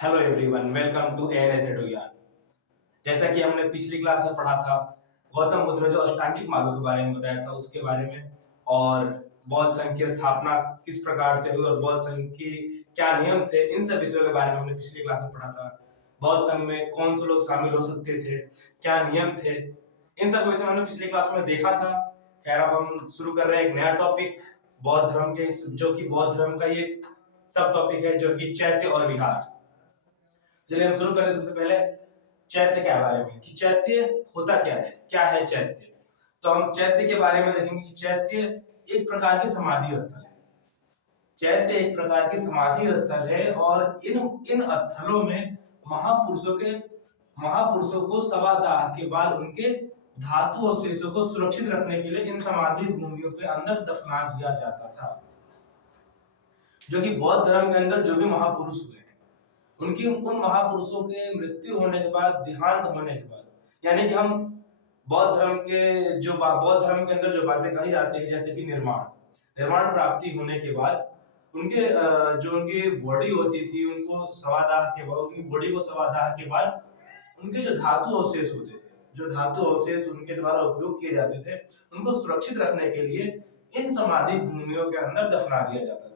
Hello everyone, welcome to ANS Edugyan. जैसा कि हमने पिछली क्लास में पढ़ा था, गौतम बुद्ध ने जो अष्टांगिक मार्गों के बारे में बताया था उसके बारे में, और बौद्ध संघ की स्थापना किस प्रकार से हुई और बौद्ध संघ के क्या नियम थे, इन सब विषयों के बारे में हमने पिछली क्लास में पढ़ा था। बौद्ध संघ में कौन से लोग शामिल हो सकते थे, क्या नियम थे, इन सब विषय हमने पिछली क्लास में देखा था। खैर, अब हम शुरू कर रहे हैं एक नया टॉपिक बौद्ध धर्म के, जो कि बौद्ध धर्म का ये सब टॉपिक है, जो कि चैत्य और विहार। चलिए हम शुरू करें सबसे पहले चैत्य के बारे में कि चैत्य होता क्या है चैत्य। तो हम चैत्य के बारे में देखेंगे कि चैत्य एक प्रकार की समाधि स्थल है। चैत्य एक प्रकार की समाधि स्थल है और इन इन स्थलों में महापुरुषों को सवा दाह के बाद उनके धातु अवशेषों को सुरक्षित रखने के लिए इन समाधि भूमियों के अंदर दफना दिया जाता था। जो कि बौद्ध धर्म के अंदर जो भी महापुरुष हुए उनकी उन महापुरुषों के मृत्यु होने के बाद, देहांत होने के बाद, यानी कि हम बौद्ध धर्म के अंदर जो बातें कही जाती है, जैसे कि निर्माण प्राप्ति होने के बाद उनके जो उनकी बॉडी होती थी, उनको सवादाह के बाद, उनकी बॉडी को सवादाह के बाद उनके जो धातु अवशेष होते थे, जो धातु अवशेष उनके द्वारा उपयोग किए जाते थे, उनको सुरक्षित रखने के लिए इन समाधि भूमियों के अंदर दफना दिया जाता था।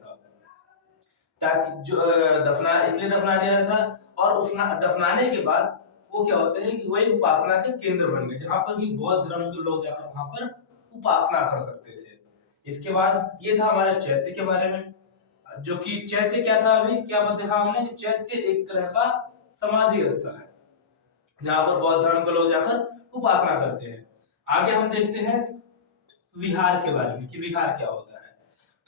ताकि जो इसलिए दफना दिया था, और दफनाने के बाद वो क्या होते हैं कि वो एक उपासना के केंद्र बन गए, जहां पर भी बौद्ध धर्म के लोग जाकर वहां पर उपासना कर सकते थे। इसके बाद ये था हमारे चैत्य के बारे में, जो कि चैत्य क्या था, अभी क्या देखा हमने, चैत्य एक तरह का समाधि स्थल है जहां पर बौद्ध धर्म के लोग जाकर उपासना करते हैं। आगे हम देखते हैं विहार के बारे में कि विहार क्या होता है।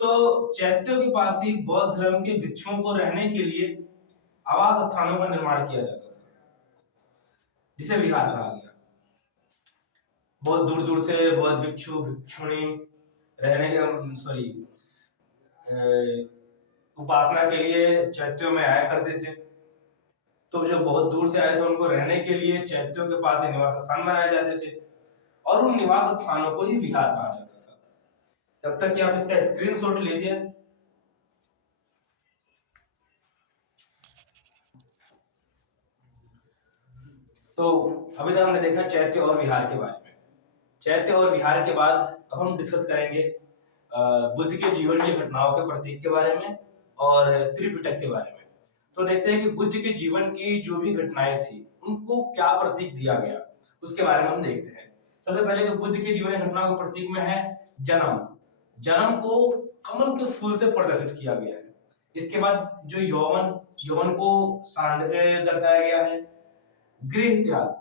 तो चैत्यों के पास ही बौद्ध धर्म के भिक्षुओं को रहने के लिए आवास स्थानों का निर्माण किया जाता था, जिसे विहार कहा गया। बहुत दूर दूर से बौद्ध भिक्षु भिक्षुणी रहने के उपासना के लिए चैत्यों में आया करते थे। तो जो बहुत दूर से आए थे उनको रहने के लिए चैत्यों के पास ही निवास स्थान बनाए जाते थे, और उन निवास स्थानों को ही विहार कहा जाता था। तब तक कि आप इसका स्क्रीनशॉट लीजिए। तो अभी तक हमने देखा चैत्य और विहार के बारे में। चैत्य और विहार के बाद अब हम डिस्कस करेंगे बुद्ध के जीवन की घटनाओं के प्रतीक के बारे में और त्रिपिटक के बारे में। तो देखते हैं कि बुद्ध के जीवन की जो भी घटनाएं थी उनको क्या प्रतीक दिया गया, उसके बारे में हम देखते हैं। सबसे पहले बुद्ध के जीवन की घटनाओं के प्रतीक में है जन्म को कमल के फूल से प्रदर्शित किया गया है। इसके बाद जो यौवन को सांड के दर्शाया गया है। गृह त्याग,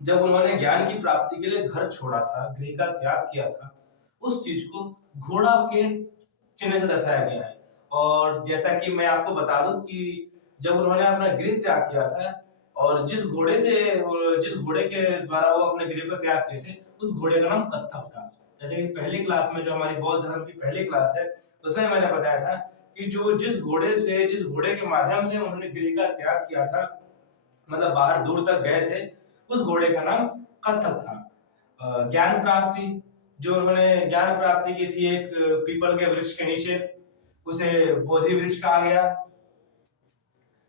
जब उन्होंने ज्ञान की प्राप्ति के लिए घर छोड़ा था, गृह का त्याग किया था, उस चीज को घोड़ा के चिन्ह से दर्शाया गया है। और जैसा कि मैं आपको बता दूं कि जब उन्होंने अपना गृह त्याग किया था, और जिस घोड़े के द्वारा वो अपने गृह का त्याग किए थे, उस घोड़े का नाम कत्थक था। जैसे कि पहली क्लास में, जो हमारी बौद्ध धर्म की पहली क्लास है, उसमें मैंने बताया था कि जिस घोड़े के माध्यम से उन्होंने गृह का त्याग किया था, मतलब बाहर दूर तक गए थे, उस घोड़े का नाम कत्थक था। ज्ञान प्राप्ति, जो उन्होंने ज्ञान प्राप्ति की थी एक पीपल के वृक्ष के नीचे, उसे बोधि वृक्ष कहा गया।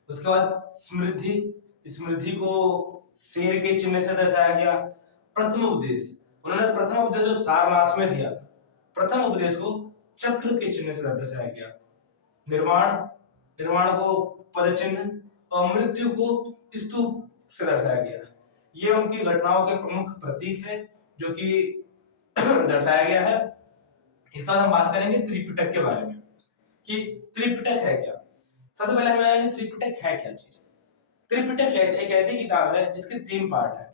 उसके बाद स्मृति को शेर के चिन्ह से दर्शाया गया। प्रथम उपदेश, उन्होंने प्रथम उपदेश जो सारनाथ में दिया था, प्रथम उपदेश को चक्र के चिन्ह से दर्शाया गया। निर्माण को पद चिन्ह, और मृत्यु को स्तूप से दर्शाया गया। ये उनकी घटनाओं के प्रमुख प्रतीक है जो कि दर्शाया गया है। इसका हम बात करेंगे त्रिपिटक के बारे में कि त्रिपिटक है क्या। सबसे पहले हमें जानेंगे त्रिपिटक है क्या चीज। त्रिपिटक एक ऐसी किताब है जिसके 3 पार्ट है,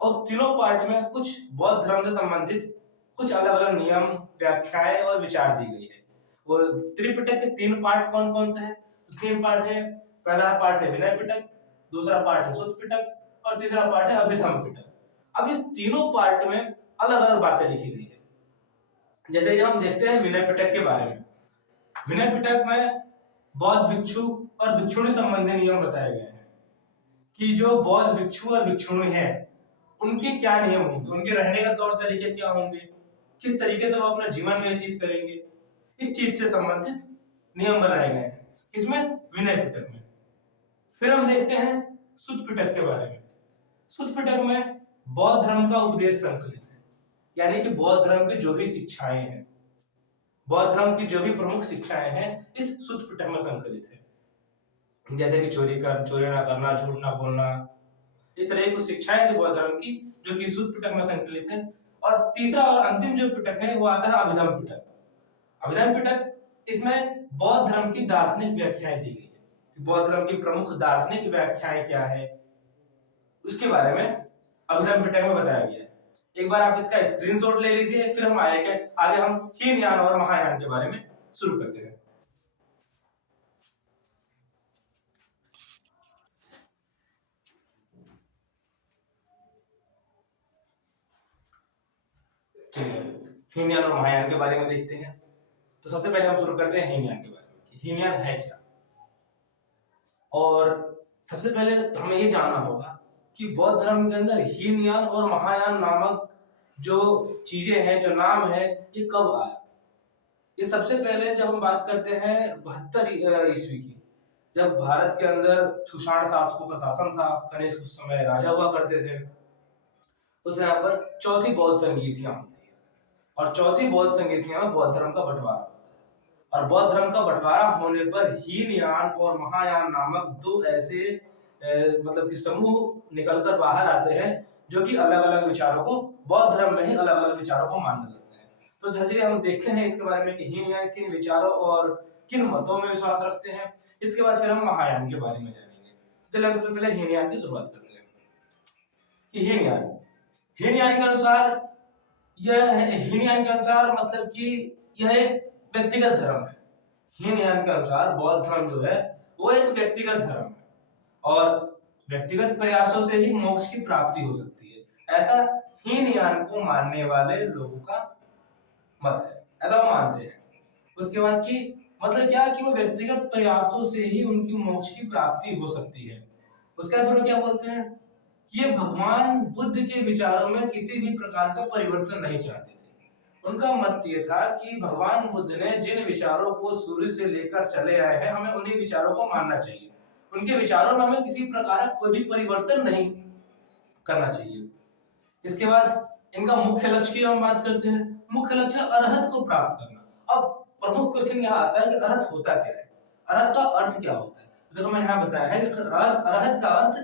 और तीनों पार्ट में कुछ बौद्ध धर्म से संबंधित कुछ अलग अलग नियम, व्याख्याएं और विचार दी गई है। वो त्रिपिटक के 3 पार्ट कौन कौन से हैं? तो 3 पार्ट है। पहला पार्ट है विनय पिटक, दूसरा पार्ट है सुत्त पिटक, और तीसरा पार्ट है अभिधम्म पिटक। अब इस तीनों पार्ट में अलग अलग बातें लिखी गई है। जैसे हम देखते हैं विनय पिटक के बारे में। विनय पिटक में बौद्ध भिक्षु और भिक्षुणी संबंधी नियम बताए गए हैं कि जो बौद्ध भिक्षु और भिक्षुणी हैं उनके क्या नियम होंगे, उनके रहने का तौर तरीके क्या होंगे, किस तरीके से वो अपना जीवन व्यतीत करेंगे, इस चीज से संबंधित नियम बनाए गए हैं। किसमें? विनय पिटक में। फिर हम देखते हैं सुत्त पिटक के बारे में। सुत्त पिटक में बौद्ध धर्म का उपदेश संकलित है, यानी कि बौद्ध धर्म की जो भी शिक्षाएं हैं, बौद्ध धर्म की जो भी प्रमुख शिक्षाएं हैं इस सुत्त पिटक में संकलित है। जैसे कि चोरी ना करना, झूठ ना बोलना, इस तरह की कुछ शिक्षाएं थी बौद्ध धर्म की जो कि सुत्त पिटक में संकलित है। और तीसरा और अंतिम जो पिटक है वो आता है अभिधम्म पिटक। अभिधम्म पिटक, इसमें बौद्ध धर्म की दार्शनिक व्याख्याएं दी गई है। बौद्ध धर्म की प्रमुख दार्शनिक व्याख्याएं क्या है उसके बारे में अभिधम्म पिटक में बताया गया है। एक बार आप इसका स्क्रीनशॉट ले लीजिए, फिर हम आगे हम हीनयान और महायान के बारे में शुरू करते हैं। ठीक है, हीनयान और महायान के बारे में देखते हैं। तो सबसे पहले हम शुरू करते हैं हीनयान के बारे में। हीनयान है क्या? और सबसे पहले हमें ये जानना होगा कि बौद्ध धर्म के अंदर हीनयान और महायान नामक जो चीजें हैं, जो नाम है, ये कब आया? ये सबसे पहले जब हम बात करते हैं 72 ईस्वी की, जब भारत के अंदर कुषाण शासकों का शासन था, कनिष्क उस समय राजा हुआ करते थे, उस यहाँ पर चौथी बौद्ध संगीतियां होती है और चौथी बौद्ध संगीतियां में बौद्ध धर्म का बंटवारा होता है। और बौद्ध धर्म का बंटवारा होने पर हीनयान और महायान नामक दो ऐसे मतलब कि समूह निकलकर बाहर आते हैं जो कि अलग अलग विचारों को, बौद्ध धर्म में ही अलग अलग विचारों को मानने लगते हैं। तो चलिए हम देखते हैं इसके बारे में कि हीनयान किन विचारों और किन मतों में विश्वास रखते हैं। इसके बाद फिर हम महायान के बारे में जानेंगे। चलिए हम सबसे पहले हीनयान की शुरुआत करते हैं कि हीनयान के अनुसार हीनयान के अनुसार मतलब कि यह एक व्यक्तिगत धर्म है। हीनयान के अनुसार बौद्ध धर्म जो है वो एक व्यक्तिगत धर्म है और व्यक्तिगत प्रयासों से ही मोक्ष की प्राप्ति हो सकती है, ऐसा हीनयान को मानने वाले लोगों का मत है, ऐसा वो मानते हैं। उसके बाद की मतलब क्या कि वो व्यक्तिगत प्रयासों से ही उनकी मोक्ष की प्राप्ति हो सकती है। उसके बाद क्या बोलते हैं कि ये भगवान बुद्ध के विचारों में किसी भी प्रकार का परिवर्तन नहीं चाहते थे। उनका मत ये था कि भगवान बुद्ध ने जिन विचारों को शुरू से लेकर चले आए हैं, हमें उन्हीं विचारों को मानना चाहिए। उनके विचारों में हमें किसी प्रकार का कोई भी परिवर्तन नहीं करना चाहिए। इसके बाद इनका मुख्य लक्ष्य की हम बात करते हैं। मुख्य लक्ष्य अरहत को प्राप्त करना। अब प्रमुख क्वेश्चन यहाँ आता है कि अरहत होता क्या है, अरहत का अर्थ क्या होता है? देखो मैंने यहाँ बताया है कि अरहत का अर्थ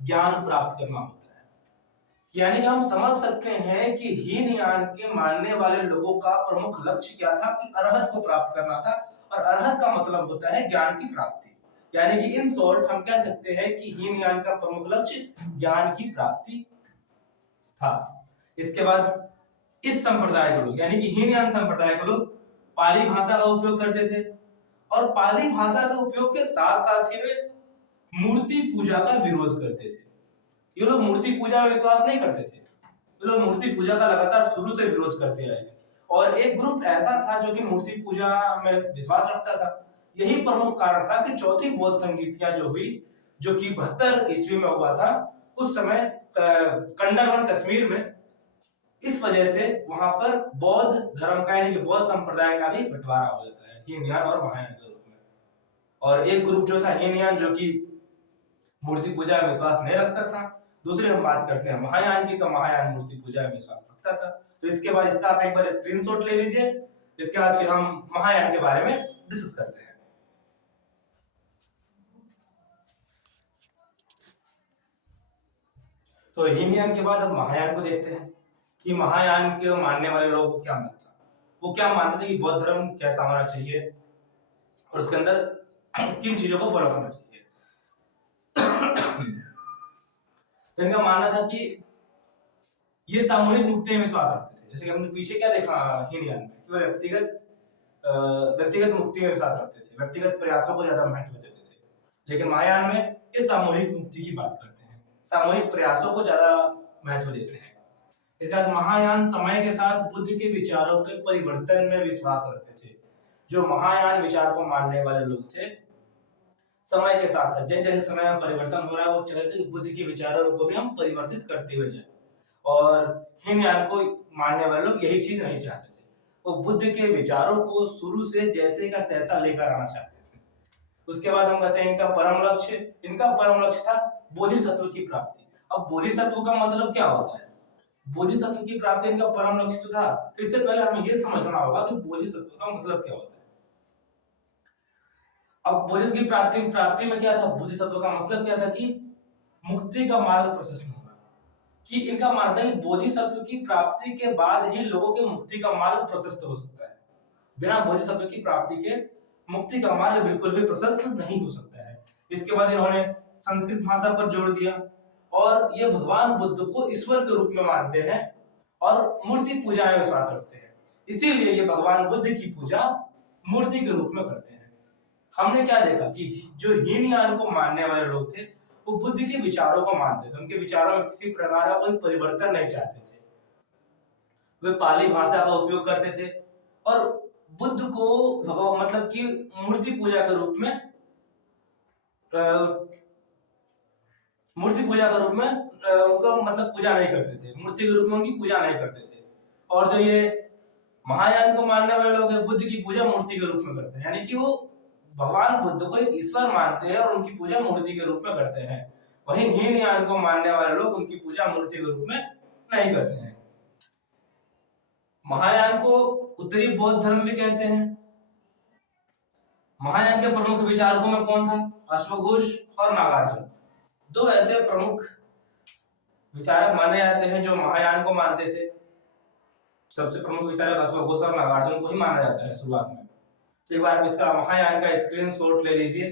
ज्ञान प्राप्त करना होता है। यानी कि हम समझ सकते हैं कि हीनयान के मानने वाले लोगों का प्रमुख लक्ष्य क्या था कि अरहत को प्राप्त करना था, और अरहत का मतलब होता है ज्ञान की प्राप्ति। यानी कि इन शॉर्ट हम कह सकते हैं कि हीनयान का प्रमुख लक्ष्य ज्ञान की प्राप्ति था। इसके बाद इस संप्रदाय के लोग यानी कि हीनयान संप्रदाय के लोग पाली भाषा का उपयोग करते थे और पाली भाषा के उपयोग के साथ साथ ही वे मूर्ति पूजा का विरोध करते थे। ये लोग मूर्ति पूजा में विश्वास नहीं करते थे, ये लोग मूर्ति पूजा का लगातार शुरू से विरोध करते आए हैं। और एक ग्रुप ऐसा था जो कि मूर्ति पूजा में विश्वास रखता था। यही प्रमुख कारण था कि चौथी बौद्ध संगीतियां जो हुई, जो कि 72 ईस्वी में हुआ था, उस समय कंडलवन कश्मीर में, इस वजह से वहां पर बौद्ध धर्म का यानी कि बौद्ध संप्रदाय का भी बंटवारा हो जाता है हीनयान और महायान के रूप में। और एक ग्रुप जो था हीनयान जो कि मूर्ति पूजा में विश्वास नहीं रखता था। दूसरे हम बात करते हैं महायान की, तो महायान मूर्ति पूजा में विश्वास रखता था। तो इसके बाद इसका आप एक बार स्क्रीनशॉट ले लीजिए। इसके बाद फिर हम महायान के बारे में डिस्कस करते हैं। तो हीनयान के बाद हम महायान को देखते हैं कि महायान के मानने वाले लोगों को क्या मत था। वो क्या मानते थे कि बौद्ध धर्म कैसा होना चाहिए और उसके अंदर किन चीजों को फॉलो करना चाहिए। तो इनका मानना था कि ये सामूहिक मुक्ति में विश्वास रखते थे। जैसे कि हमने पीछे क्या देखा हीनयान में कि वो व्यक्तिगत मुक्ति में विश्वास रखते थे, व्यक्तिगत प्रयासों को ज्यादा महत्व देते थे। लेकिन महायान में ये सामूहिक मुक्ति की बात करते हैं, सामूहिक प्रयासों को ज्यादा महत्व देते हैं। इसके बाद महायान समय के साथ बुद्ध के विचारों के परिवर्तन में विश्वास रखते थे। जो महायान विचार को मानने वाले लोग थे, समय के साथ साथ जैसे जैसे समय में परिवर्तन हो रहा है, वो चाहते थे बुद्ध के विचारों को भी हम परिवर्तित करते हुए जाए। और हीनयान को मानने वाले लोग यही चीज नहीं चाहते थे। वो बुद्ध के विचारों को शुरू से जैसे का तैसा लेकर आना चाहते थे। उसके बाद हम कहते हैं इनका परम लक्ष्य था बोधिसत्व की प्राप्ति। अब बोधिसत्व का मतलब क्या होता है? बोधिसत्व की प्राप्ति इनका परम लक्ष्य तो था, तो इससे पहले हमें यह समझना होगा कि बोधिसत्व का मतलब क्या होता है। अब बोधिसत्व की प्राप्ति में क्या था? बोधिसत्व का मतलब क्या था कि मुक्ति का मार्ग प्रशस्त होना। कि इनका मानना है कि बोधिसत्व की प्राप्ति के बाद ही लोगों के मुक्ति का मार्ग प्रशस्त हो सकता है। बिना बोधिसत्व की प्राप्ति के मुक्ति का मार्ग बिल्कुल भी प्रशस्त नहीं हो सकता है। इसके बाद इन्होंने संस्कृत भाषा पर जोर दिया और ये भगवान बुद्ध को ईश्वर के रूप में मानते हैं और मूर्ति पूजा में विश्वास रखते हैं। इसीलिए ये भगवान बुद्ध की पूजा मूर्ति के रूप में करते हैं। हमने क्या देखा कि जो हीनयान को मानने वाले लोग थे वो बुद्ध के विचारों को मानते थे, उनके विचारों में किसी प्रकार का कोई परिवर्तन नहीं चाहते थे। वे पाली भाषा का उपयोग करते थे और बुद्ध को भगवान मतलब कि मूर्ति पूजा के रूप में उनका मतलब पूजा नहीं करते थे, मूर्ति के रूप में उनकी पूजा नहीं करते थे। और जो ये महायान को मानने वाले लोग हैं बुद्ध की पूजा मूर्ति के रूप में करते हैं, यानी कि वो भगवान बुद्ध को एक ईश्वर मानते हैं और उनकी पूजा मूर्ति के रूप में करते हैं। वहीं हीनयान को मानने वाले लोग उनकी पूजा मूर्ति के रूप में नहीं करते हैं। महायान को उत्तरी बौद्ध धर्म भी कहते हैं। महायान के प्रमुख विचारकों में कौन था? अश्वघोष और नागार्जुन, दो ऐसे प्रमुख विचारक माने जाते हैं जो महायान को मानते थे। सबसे प्रमुख विचारक अश्वघोष और नागार्जुन को ही माना जाता है शुरुआत में। तो एक बार इसका महायान का स्क्रीनशॉट ले लीजिए।